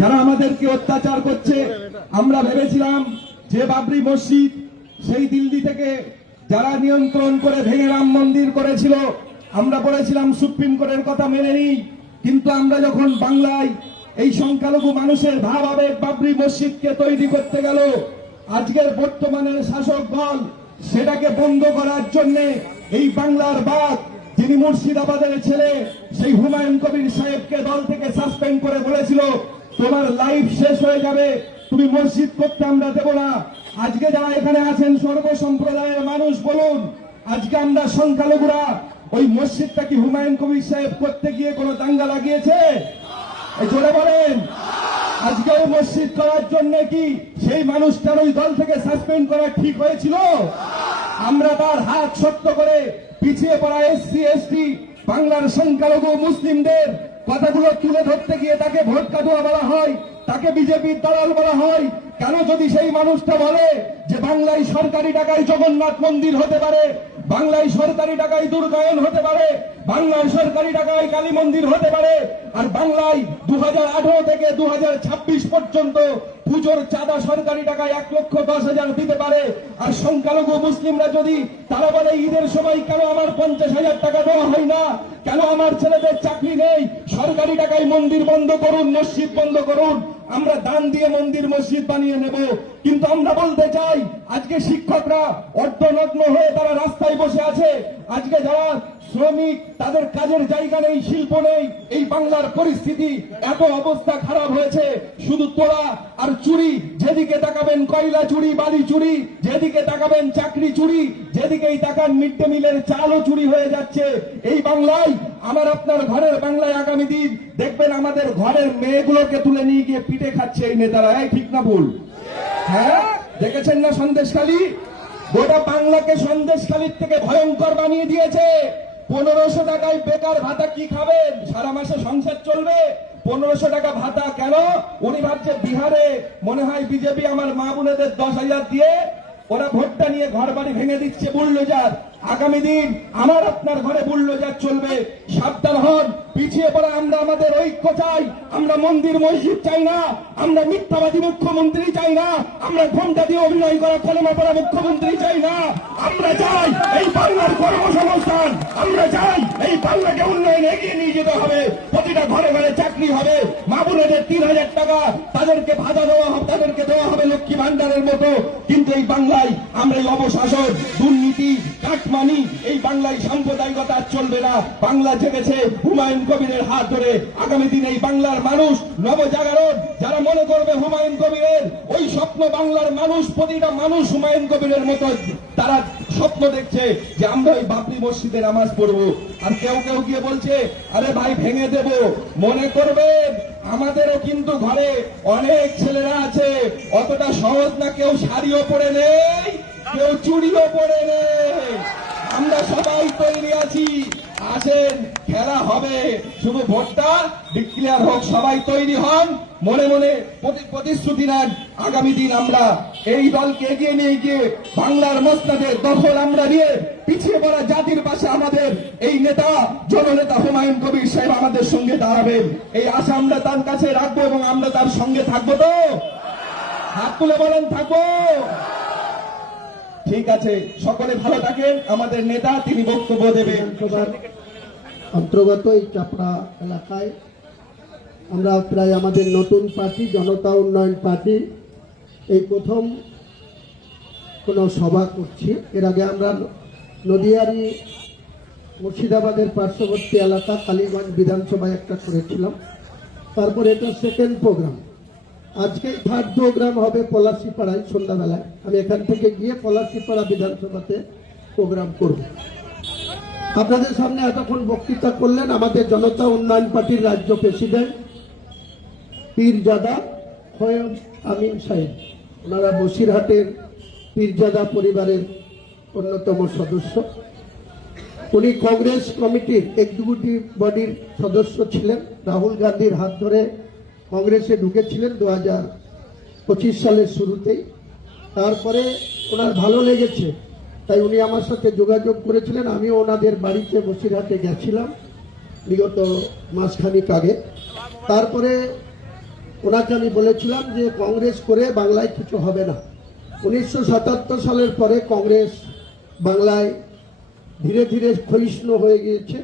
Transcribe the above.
যারা আমাদেরকে অত্যাচার করছে, আমরা ভেবেছিলাম যে বাবরি মসজিদ সেই দিল্লি থেকে যারা নিয়ন্ত্রণ করে ভেঙে রাম মন্দির করেছিল, আমরা বলেছিলাম সুপ্রিম কোর্টের কথা মেনে নিই। কিন্তু আমরা যখন বাংলায় এই সংখ্যালঘু মানুষের ভাব আবেগ বাবরি মসজিদকে তৈরি করতে গেল, আজকের বর্তমানের শাসক দল সেটাকে বন্ধ করার জন্য এই বাংলার বাঘ যিনি মুর্শিদাবাদের ছেলে সেই হুমায়ুন কবির সাহেবকে দল থেকে সাসপেন্ড করে বলেছিল তোমার লাইফ শেষ হয়ে যাবে, তুমি মসজিদ করতে আমরা দেব না। আজকে যারা এখানে আছেন সর্বসম্প্রদায়ের মানুষ বলুন, আজকে আমরা সংখ্যালঘুরা ওই মসজিদটা কি হুমায়ুন কবির সাহেব করতে গিয়ে কোনো দাঙ্গা লাগিয়েছে? জোরে বলেন। আজকে ওই মসজিদ করার জন্য কি সেই মানুষটার ওই দল থেকে সাসপেন্ড করা ঠিক হয়েছিল? আমরা তার হাত শক্ত করে পিছিয়ে পড়া এসসি এসটি বাংলার সংখ্যালঘু মুসলিমদের কথাগুলো তুলে ধরতে গিয়ে তাকে ভোট কাটুয়া বলা হয়, তাকে বিজেপির দালাল বলা হয়। কেন? যদি সেই মানুষটা বলে যে বাংলায় সরকারি টাকায় জগন্নাথ মন্দির হতে পারে, বাংলায় সরকারি টাকায় দুর্গায়ন হতে পারে, বাংলার সরকারি টাকায় কালী মন্দির হতে পারে, আর বাংলায় 2018 থেকে 2026 পর্যন্ত পুজোর চাঁদা সরকারি টাকায় 1,10,000 দিতে পারে, আর সংখ্যালঘু মুসলিমরা যদি তারা বলে ঈদের সময় কেন আমার 50,000 টাকা দেওয়া হয় না, কেন আমার ছেলেদের চাকরি নেই, সরকারি টাকায় মন্দির বন্ধ করুন, মসজিদ বন্ধ করুন, আমরা দান দিয়ে মন্দির মসজিদ বানিয়ে নেব। কিন্তু আমরা বলতে চাই আজকে শিক্ষকরা অর্ধনগ্ন হয়ে তারা রাস্তায় বসে আছে, আজকে যারা শ্রমিক তাদের কাজের জায়গা নেই, শিল্প নেই। এই বাংলার পরিস্থিতি এত অবস্থা খারাপ হয়েছে, শুধু তোলা আর চুরি, যেদিকে তাকাবেন কয়লা চুরি, বালি চুরি, যেদিকে তাকাবেন চাকরি চুরি, যেদিকেই তাকান মিড ডে মিলের চালও চুরি হয়ে যাচ্ছে। এই বাংলায় আমার আপনার ঘরের বাংলায় আগামী দিন দেখবেন আমাদের ঘরের মেয়েগুলোকে তুলে নিয়ে গিয়ে পিঠে খাচ্ছে এই নেতারা। এই ঠিক না ভুল? হ্যাঁ, দেখেছেন না সন্দেশখালী? গোটা বাংলাকে সন্দেশখালীর থেকে ভয়ঙ্কর বানিয়ে দিয়েছে। 1500 টাকায় বেকার ভাতা কি খাবেন? সারা মাসে সংসার চলবে? 1500 টাকা ভাতা কেন? উনি ভাবছে বিহারে মনে হয় বিজেপি আমার মা বোনেদের 10,000 দিয়ে ওরা ভোটটা নিয়ে ঘর বাড়ি ভেঙে দিচ্ছে বুলডোজার। আগামী দিন আমার আপনার ঘরে বুলডোজার চলবে। সাবধান হন, পিছিয়ে পড়া আমরা আমাদের ঐক্য চাই। আমরা মন্দির মসজিদ চাই না, আমরা মিথ্যাবাদী মুখ্যমন্ত্রী চাই না, আমরা ঘোমটা দিয়ে অভিনয় করা কলমা পড়া মুখ্যমন্ত্রী চাই না। আমরা চাই এই বাংলার কর্মসংস্থান, আমরা চাই এই বাংলাকে উন্নয়নে এগিয়ে নিয়ে যেতে হবে। প্রতিটা ঘরে ঘরে চাকরি হবে, মা বোনেদের 3,000 টাকা তাদেরকে ভাতা দেওয়া হবে, তাদেরকে দেওয়া হবে লক্ষ্মী ভান্ডারের মতো। কিন্তু এই বাংলায় আমরা এই অবশাসন, দুর্নীতি, কাটমানি, এই বাংলায় সাম্প্রদায়িকতা চলবে না। বাংলা জেগেছে হুমায়ুন কবিরের হাত ধরে। আগামী দিনে এই বাংলার মানুষ নবজাগরণ, যারা মনে করবে হুমায়ুন কবিরের ওই স্বপ্ন, বাংলার মানুষ প্রতিটা মানুষ হুমায়ুন কবিরের মতো তারা স্বপ্ন দেখছে যে আমরা ওই বাবরি মসজিদে নামাজ পড়বো। আর কেউ কেউ গিয়ে বলছে আরে ভাই ভেঙে দেব। মনে করবেন আমাদেরও কিন্তু ঘরে অনেক ছেলেরা আছে, অতটা সহজ না। কেউ শাড়িও পরে নেই, কেউ চুড়িও পরে নেই। আমরা সবাই তৈরি আছি, আসেন খেলা হবে, শুধু ভোটটা ডিক্লেয়ার হোক। সবাই তৈরি হন, মনে মনে প্রতিশ্রুতি নেন। আগামী দিন আমরা এই দলকে এগিয়ে নিয়ে গিয়ে বাংলার মসনদের দখল আমরা নিয়ে পিছিয়ে পড়া জাতির পাশে আমাদের এই নেতা জননেতা হুমায়ুন কবির সাহেব আমাদের সঙ্গে দাঁড়াবেন। এই আশা আমরা তার কাছে রাখবো এবং আমরা তার সঙ্গে থাকবো। তো হাত তুলে বলেন থাকবো। ঠিক আছে, সকলে ভালো থাকেন। আমাদের নেতা তিনি বক্তব্য দেবেন। অন্তর্গত এই চাপড়া এলাকায় আমরা প্রায় আমাদের নতুন পার্টি জনতা উন্নয়ন পার্টি এই প্রথম কোনো সভা করছি। এর আগে আমরা নদিয়ারি মুর্শিদাবাদের পার্শ্ববর্তী এলাকা কালীগঞ্জ বিধানসভায় একটা করেছিলাম, তারপর এটা সেকেন্ড প্রোগ্রাম। আজকে থার্ড প্রোগ্রাম হবে পলাশিপাড়ায় সন্ধ্যাবেলায়। আমি এখান থেকে গিয়ে পলাশিপাড়া বিধানসভাতে প্রোগ্রাম করব। আপনাদের সামনে এতক্ষণ বক্তৃতা করলেন আমাদের জনতা উন্নয়ন পার্টির রাজ্য প্রেসিডেন্ট পীরজাদা খোয়েম আমিন সাহেব। ওনারা বসিরহাটের পীরজাদা পরিবারের অন্যতম সদস্য। উনি কংগ্রেস কমিটির এক্সিকিউটিভ বডির সদস্য ছিলেন। রাহুল গান্ধীর হাত ধরে কংগ্রেসে ঢুকেছিলেন 2025 সালের শুরুতেই। তারপরে ওনার ভালো লেগেছে, তাই উনি আমার সাথে যোগাযোগ করেছিলেন। আমিও ওনাদের বাড়িতে বসিরহাটে গেছিলাম বিগত মাসখানিক আগে। তারপরে ওনাকে আমি বলেছিলাম যে কংগ্রেস করে বাংলায় কিছু হবে না। 1977 সালের পরে কংগ্রেস বাংলায় ধীরে ধীরে ক্ষয়িষ্ণু হয়ে গিয়েছে।